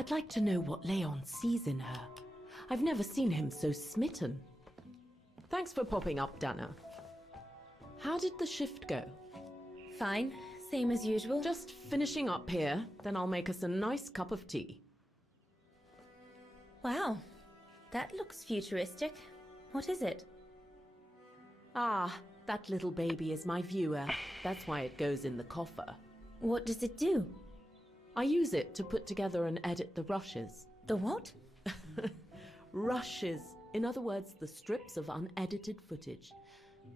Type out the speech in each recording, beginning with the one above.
I'd like to know what Leon sees in her. I've never seen him so smitten. Thanks for popping up, Dana. How did the shift go? Fine, same as usual. Just finishing up here, then I'll make us a nice cup of tea. Wow, that looks futuristic. What is it? Ah, that little baby is my viewer. That's why it goes in the coffer. What does it do? I use it to put together and edit the rushes. The what? Rushes. In other words, the strips of unedited footage.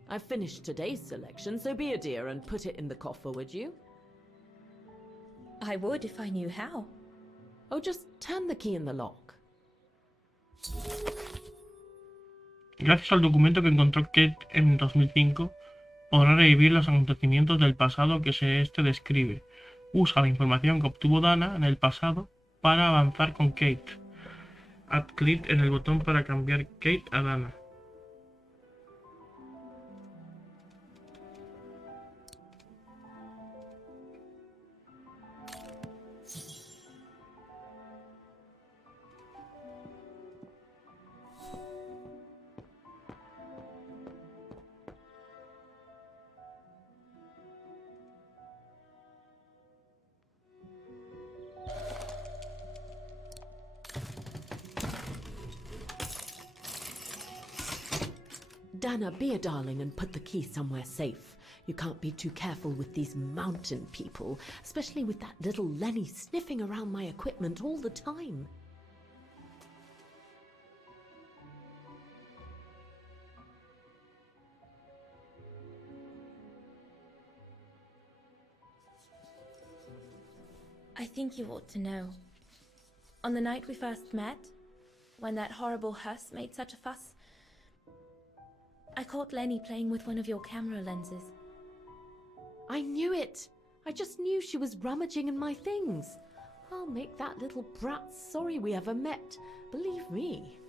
I've finished today's selection, so be a dear and put it in the coffer, would you? I would if I knew how. Oh, just turn the key in the lock. Gracias al documento que encontró Kate en 2005, podrá revivir los acontecimientos del pasado que este describe. Usa la información que obtuvo Dana en el pasado para avanzar con Kate. Haz clic en el botón para cambiar Kate a Dana. Dana, be a darling and put the key somewhere safe. You can't be too careful with these mountain people, especially with that little Lenny sniffing around my equipment all the time. I think you ought to know. On the night we first met, when that horrible Huss made such a fuss, I caught Lenny playing with one of your camera lenses. I knew it! I just knew she was rummaging in my things. I'll make that little brat sorry we ever met. Believe me.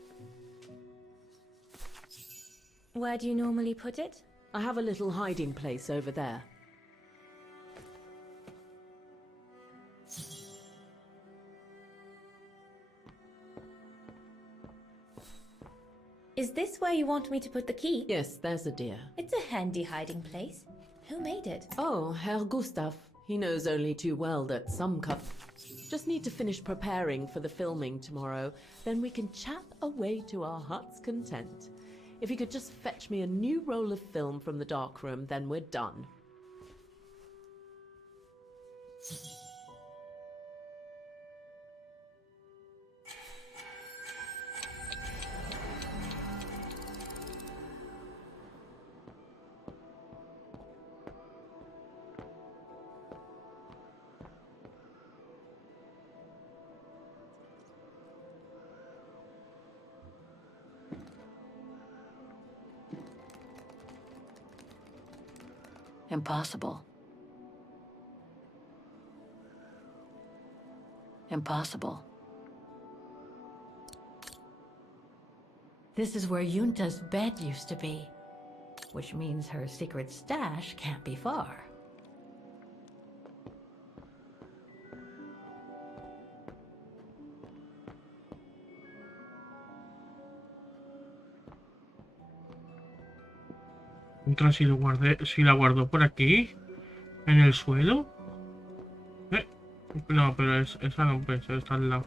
Where do you normally put it? I have a little hiding place over there. Is this where you want me to put the key? Yes, there's a dear. It's a handy hiding place. Who made it? Oh, Herr Gustav. He knows only too well that some Just need to finish preparing for the filming tomorrow. Then we can chat away to our heart's content. If you could just fetch me a new roll of film from the darkroom, then we're done. Impossible. Impossible. This is where Yunta's bed used to be, which means her secret stash can't be far. Entra si la guardó por aquí, en el suelo. No, pero esa no puede ser, está al lado.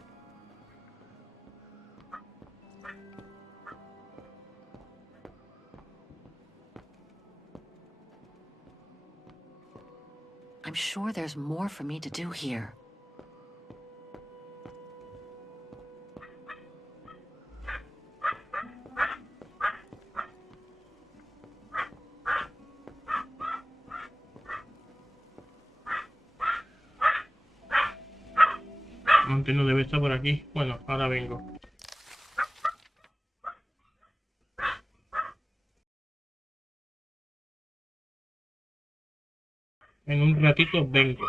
I'm sure there's more for me to do here. No debe estar por aquí. Bueno, ahora vengo. En un ratito vengo.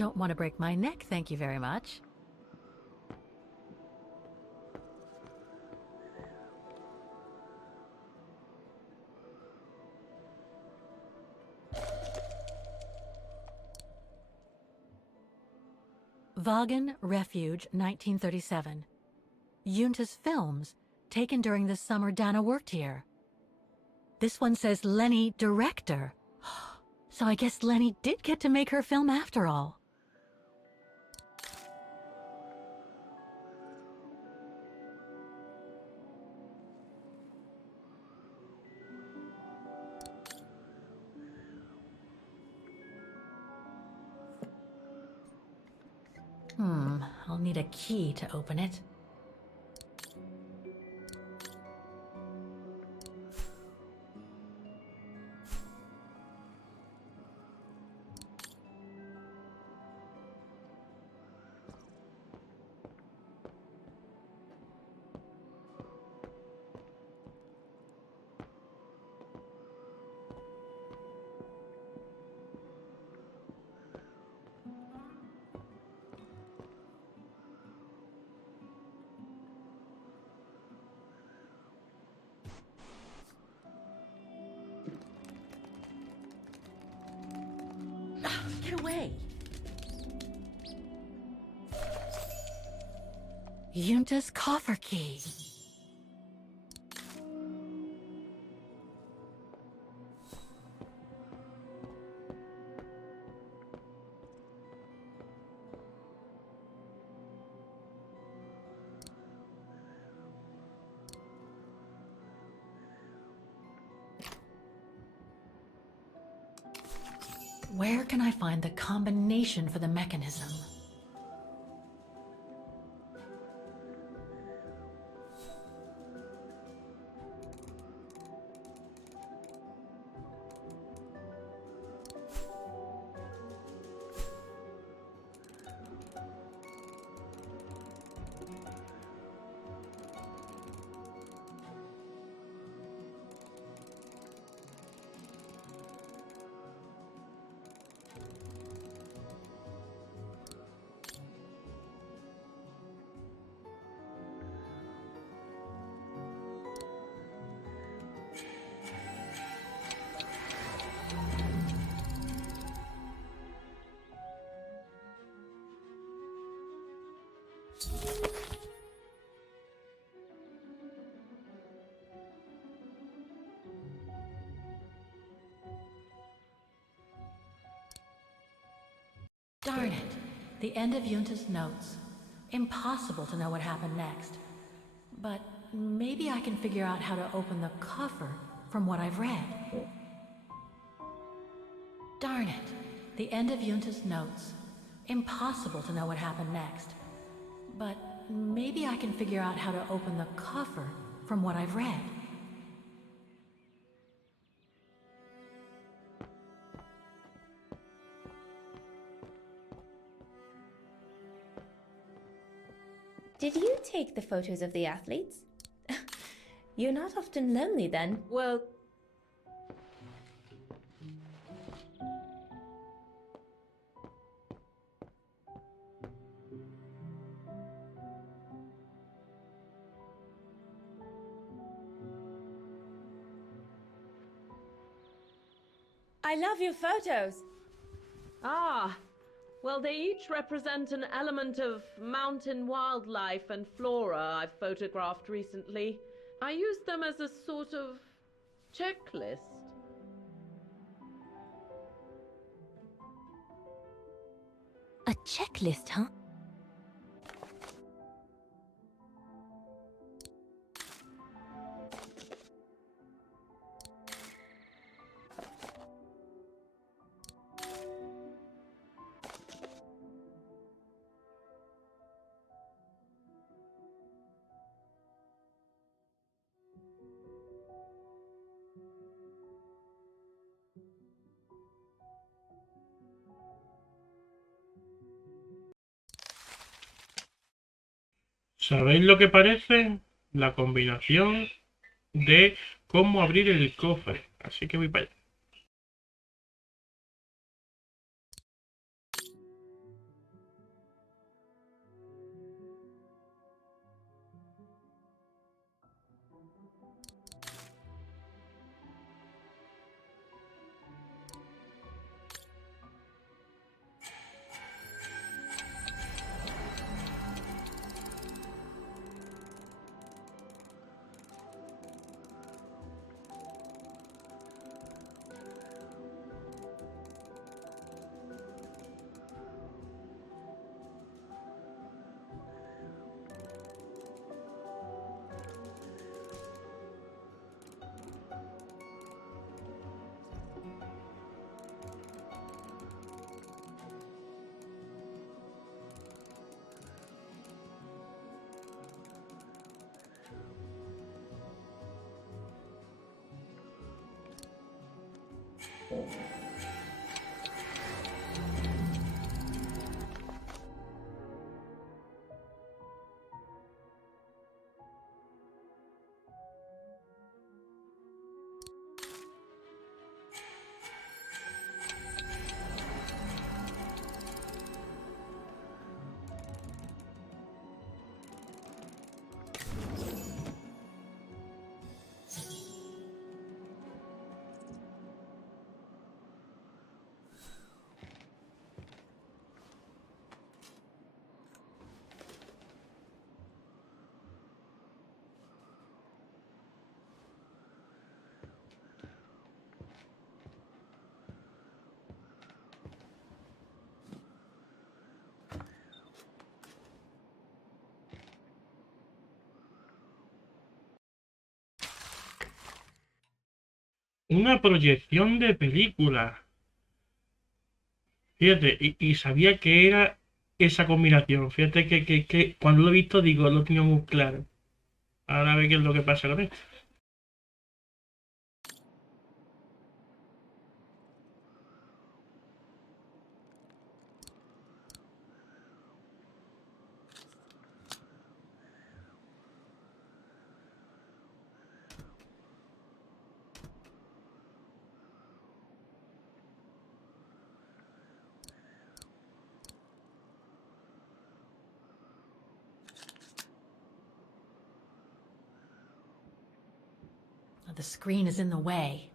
Don't want to break my neck, thank you very much. Wagen Refuge, 1937. Junta's films, taken during the summer Dana worked here. This one says Lenny, director. So I guess Lenny did get to make her film after all. I'll need a key to open it. Get away! Junta's coffer key. Where can I find the combination for the mechanism? Darn it. The end of Junta's notes. Impossible to know what happened next. But maybe I can figure out how to open the coffer from what I've read. Darn it. The end of Junta's notes. Impossible to know what happened next. But maybe I can figure out how to open the coffer from what I've read. Did you take the photos of the athletes? You're not often lonely then. Well, I love your photos. well, they each represent an element of mountain wildlife and flora I've photographed recently. I used them as a sort of checklist. A checklist, huh? ¿Sabéis lo que parece? La combinación de cómo abrir el cofre. Así que voy para allá. Una proyección de película. Fíjate, y sabía que era esa combinación. Fíjate que cuando lo he visto, digo, lo tenía muy claro. Ahora a ver qué es lo que pasa con esto. The screen is in the way.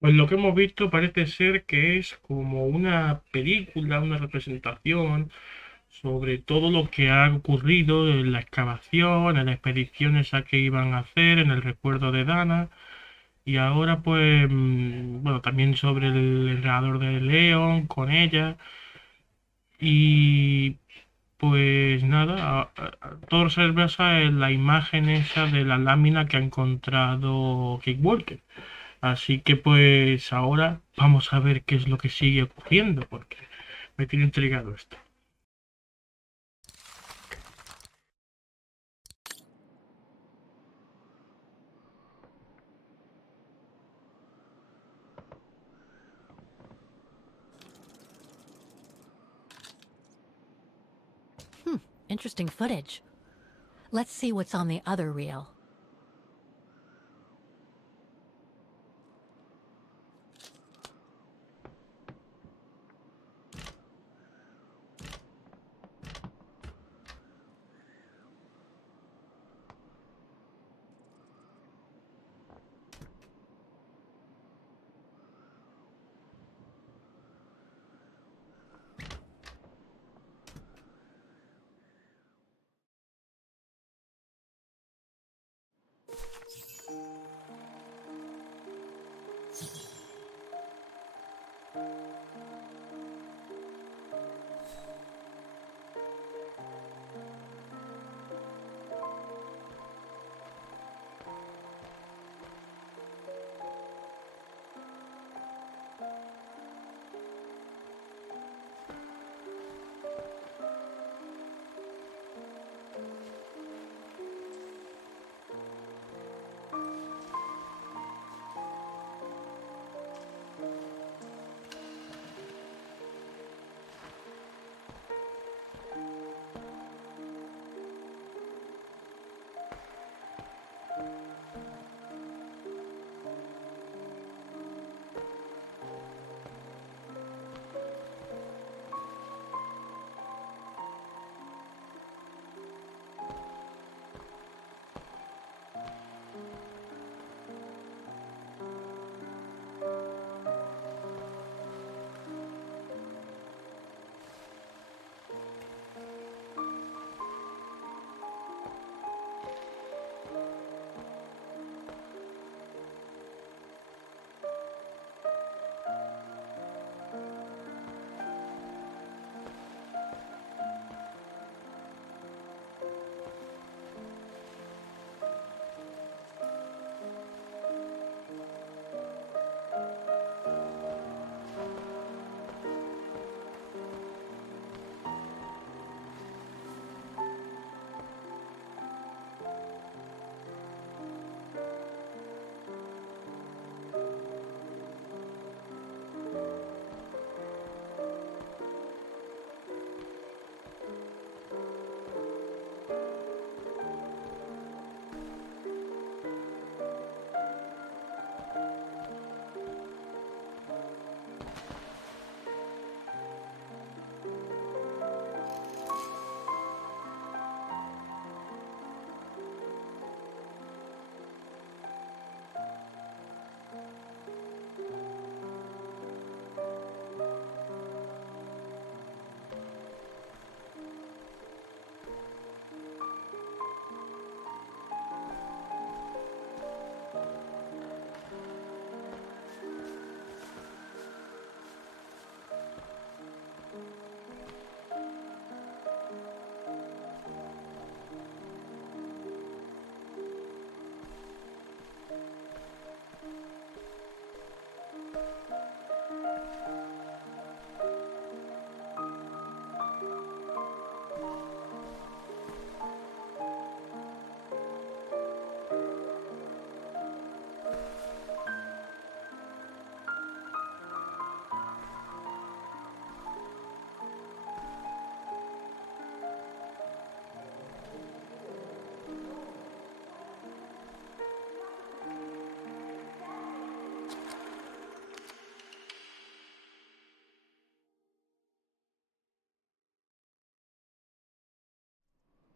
Pues lo que hemos visto parece ser que es como una película, una representación sobre todo lo que ha ocurrido en la excavación, en la expedición esa que iban a hacer, en el recuerdo de Dana, y ahora pues, bueno, también sobre el entrenador de León con ella, y pues nada, todo se basa en la imagen esa de la lámina que ha encontrado Walker. Así que pues ahora vamos a ver qué es lo que sigue ocurriendo, porque me tiene intrigado esto. Interesting footage. Let's see what's on the other reel.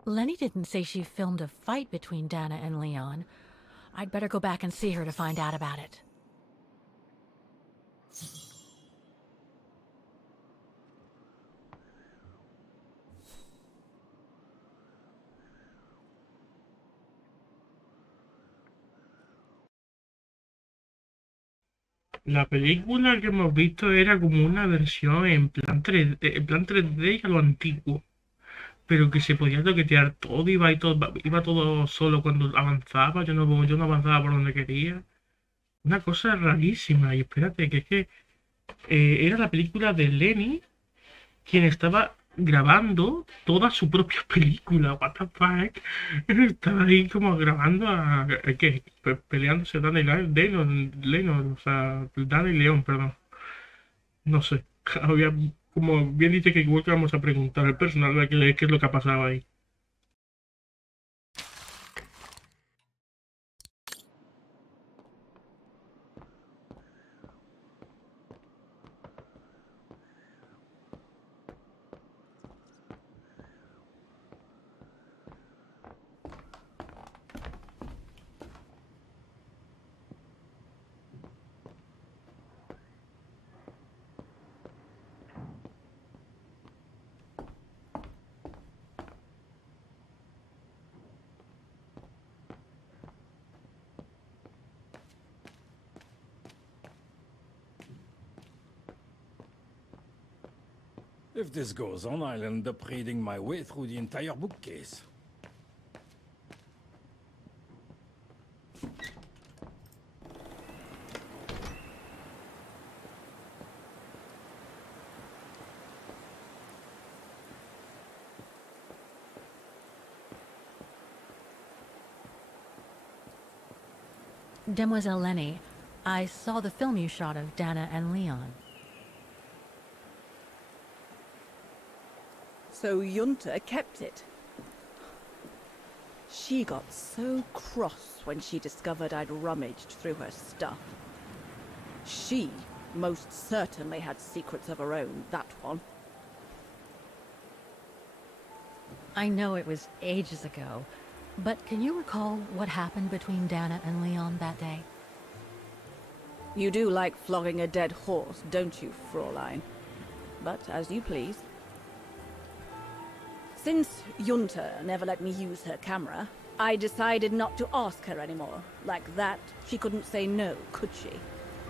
Lenny didn't say she filmed a fight between Dana and Leon. I'd better go back and see her to find out about it. La película que hemos visto era como una versión en plan 3D, en plan 3D y a lo antiguo, pero que se podía toquetear todo, iba todo solo cuando avanzaba, yo no avanzaba por donde quería. Una cosa rarísima, y espérate, que es que era la película de Lenny quien estaba grabando toda su propia película, what the fuck. Estaba ahí como grabando ¿qué? Peleándose Dana y Leon, o sea, Dana y León, perdón. No sé. Había, como bien dice que igual que vamos a preguntar al personal de qué es lo que ha pasado ahí. If this goes on, I'll end up reading my way through the entire bookcase. Demoiselle Lenny, I saw the film you shot of Dana and Leon. So Junta kept it. She got so cross when she discovered I'd rummaged through her stuff. She most certainly had secrets of her own, that one. I know it was ages ago, but can you recall what happened between Dana and Leon that day? You do like flogging a dead horse, don't you, Fraulein? But as you please. Since Junta never let me use her camera, I decided not to ask her anymore. Like that, she couldn't say no, could she?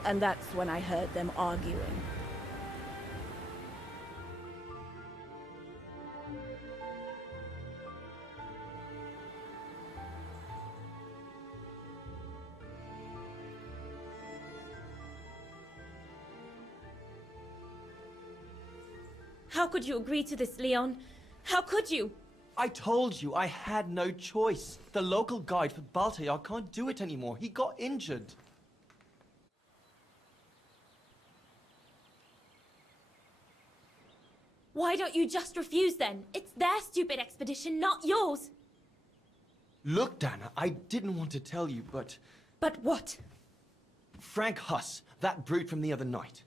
And that's when I heard them arguing. How could you agree to this, Leon? How could you? I told you I had no choice. The local guide for Baltayar can't do it anymore. He got injured. Why don't you just refuse then? It's their stupid expedition, not yours. Look, Dana, I didn't want to tell you, but But what? Frank Huss, that brute from the other night,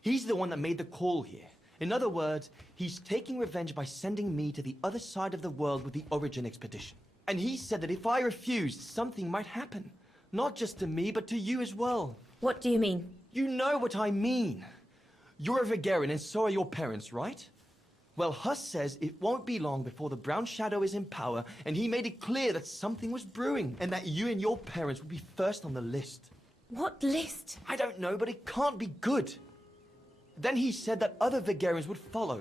he's the one that made the call here. In other words, he's taking revenge by sending me to the other side of the world with the Origin expedition. And he said that if I refused, something might happen. Not just to me, but to you as well. What do you mean? You know what I mean. You're a Vegarian and so are your parents, right? Well, Huss says it won't be long before the Brown Shadow is in power, and he made it clear that something was brewing, and that you and your parents would be first on the list. What list? I don't know, but it can't be good. Then he said that other Vegarians would follow.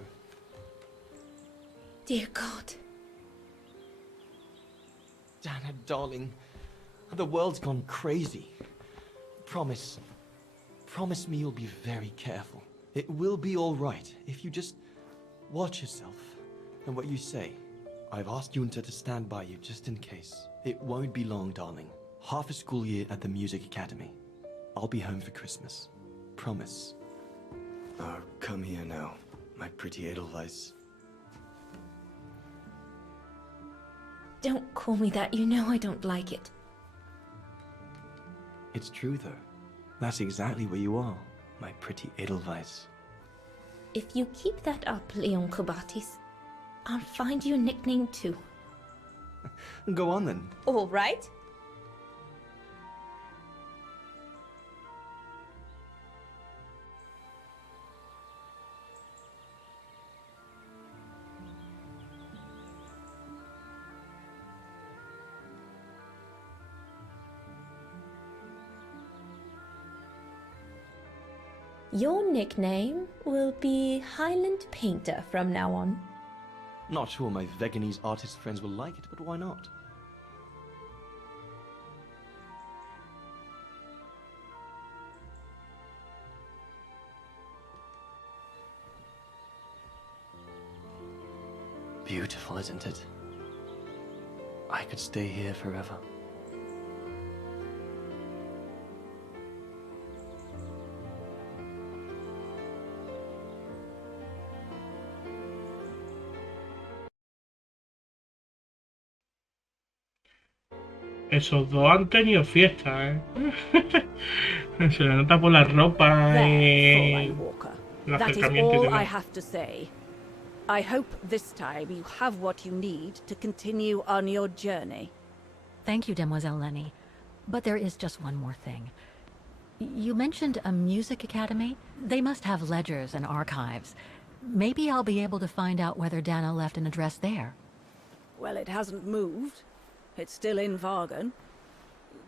Dear God. Dana, darling, the world's gone crazy. Promise me you'll be very careful. It will be all right if you just watch yourself and what you say. I've asked Junta to stand by you just in case. It won't be long, darling. Half a school year at the music academy. I'll be home for Christmas. Promise. Oh, come here now, my pretty Edelweiss. Don't call me that. You know I don't like it. It's true, though. That's exactly where you are, my pretty Edelweiss. If you keep that up, Leon Kobatis, I'll find you a nickname too. Go on, then. All right. Your nickname will be Highland Painter from now on. Not sure my Veganese artist friends will like it, but why not? Beautiful, isn't it? I could stay here forever. Esos dos han tenido fiesta, ¿eh? Se le nota por la ropa There, y Fräulein Walker. el That is acercamiento y all I demás. have to say. I hope this time you have what you need to continue on your journey. Thank you, Demoiselle Lenny. But there is just one more thing. You mentioned a music academy? They must have ledgers and archives. Maybe I'll be able to find out whether Dana left an address there. Well, it hasn't moved. It's still in Vargan.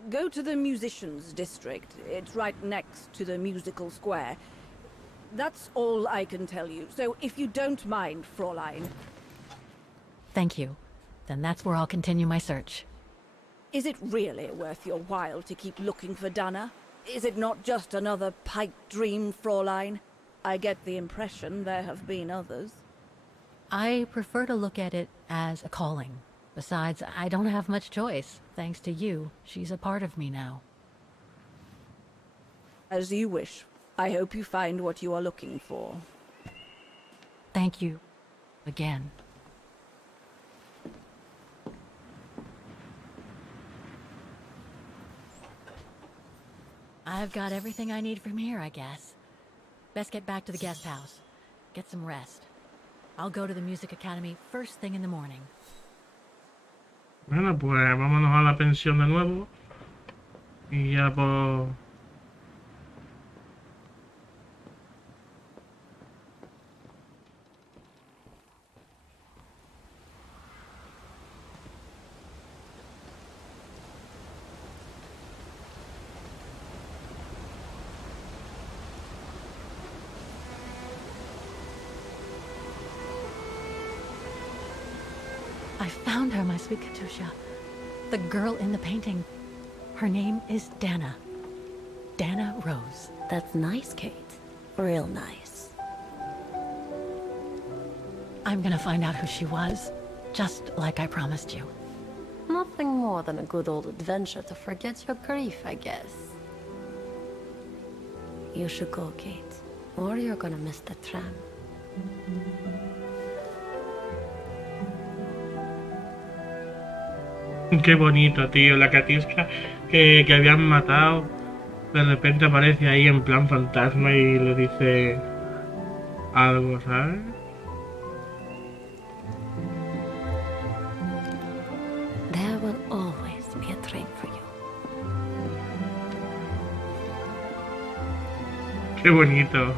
Go to the musicians' district. It's right next to the musical square. That's all I can tell you. So if you don't mind, Fräulein. Thank you. Then that's where I'll continue my search. Is it really worth your while to keep looking for Dana? Is it not just another pipe dream, Fräulein? I get the impression there have been others. I prefer to look at it as a calling. Besides, I don't have much choice. Thanks to you, she's a part of me now. As you wish. I hope you find what you are looking for. Thank you. Again. I've got everything I need from here, I guess. Best get back to the guest house. Get some rest. I'll go to the music academy first thing in the morning. Bueno, pues vámonos a la pensión de nuevo. Y ya pues... I found her, my sweet Katusha. The girl in the painting. Her name is Dana. Dana Roze. That's nice, Kate. Real nice. I'm gonna find out who she was, just like I promised you. Nothing more than a good old adventure to forget your grief, I guess. You should go, Kate, or you're gonna miss the tram. Qué bonito, tío. La Katiuska que habían matado, de repente aparece ahí en plan fantasma y le dice algo, ¿sabes? There will always be a train for you. Qué bonito.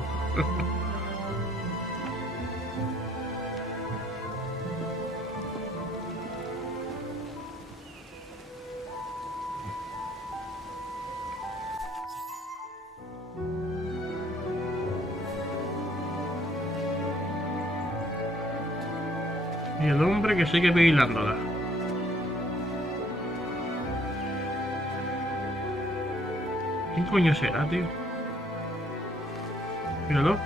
Y el hombre que sigue vigilándola. ¿Quién coño será, tío? Míralo.